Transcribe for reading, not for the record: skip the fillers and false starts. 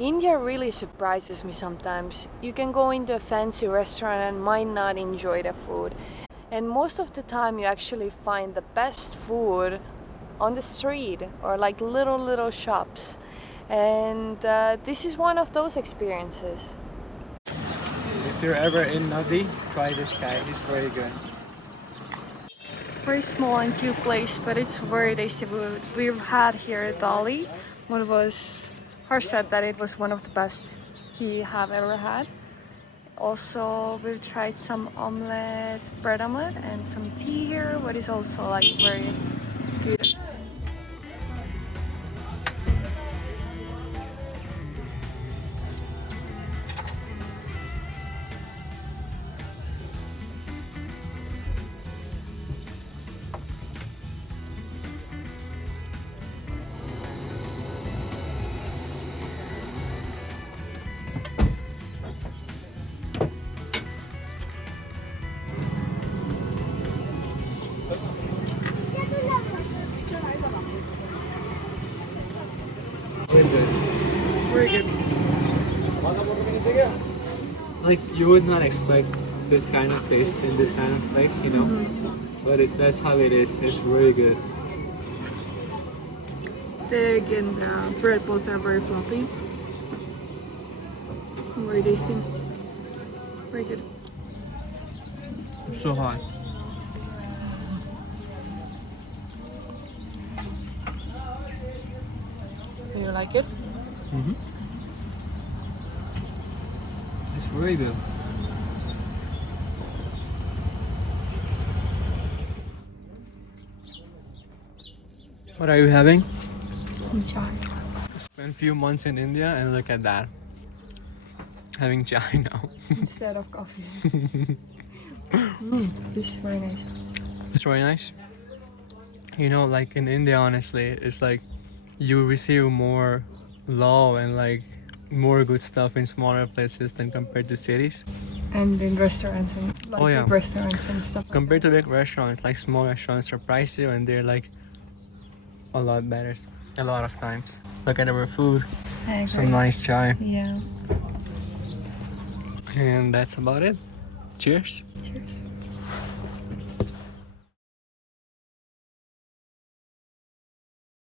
India really surprises me sometimes. You can go into a fancy restaurant and might not enjoy the food. And most of the time you actually find the best food on the street or like little shops. And this is one of those experiences. If you're ever in Naddi, try this guy. He's very good. Very small and cute place, but it's very tasty food. We've had here dali. What was Harsh said that it was one of the best he have ever had. Also, we've tried some omelette, bread omelette, and some tea here, what is also like very good. Is it? Very good. Like, you would not expect this kind of taste in this kind of place, you know? But that's how it is. It's very good. The egg and the bread both are very fluffy. Very tasty. Very good. So hot. Do you like it? It's very good. What are you having? Some chai. Spent few months in India and look at that. Having chai now. Instead of coffee. This is very nice. It's very nice. You know, like in India, honestly, it's like you receive more love and like more good stuff in smaller places than compared to cities. And in restaurants and like Oh, yeah. big restaurants and stuff. Compared to big restaurants, like small restaurants surprise you and they're like a lot better a lot of times. Look at our food, I agree. some nice chai, Yeah. and that's about it. Cheers. Cheers.